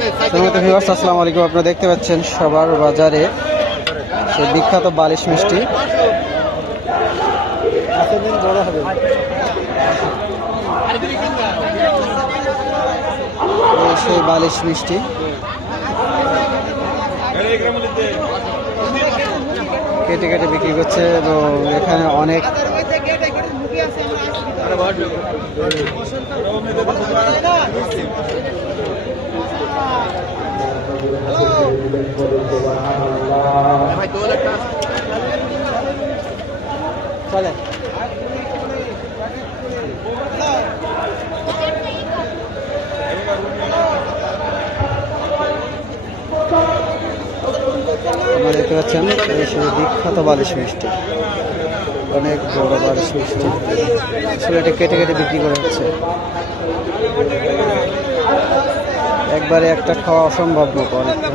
আসসালামু আলাইকুম। আপনারা দেখতে পাচ্ছেন সবার বাজারে সেই বিখ্যাত বালিশ মিষ্টি। সেই বালিশ মিষ্টি কেটে কেটে বিক্রি করছে এবং এখানে অনেক চলে আপনারা দেখতে পাচ্ছেন সেই বিখ্যাত বালিশ মিষ্টি, অনেক বড় বালিশ মিষ্টি। আসলে এটা কেটে কেটে বিক্রি করা হচ্ছে, একবারে একটা খাওয়া অসম্ভব মতো অনেকটা।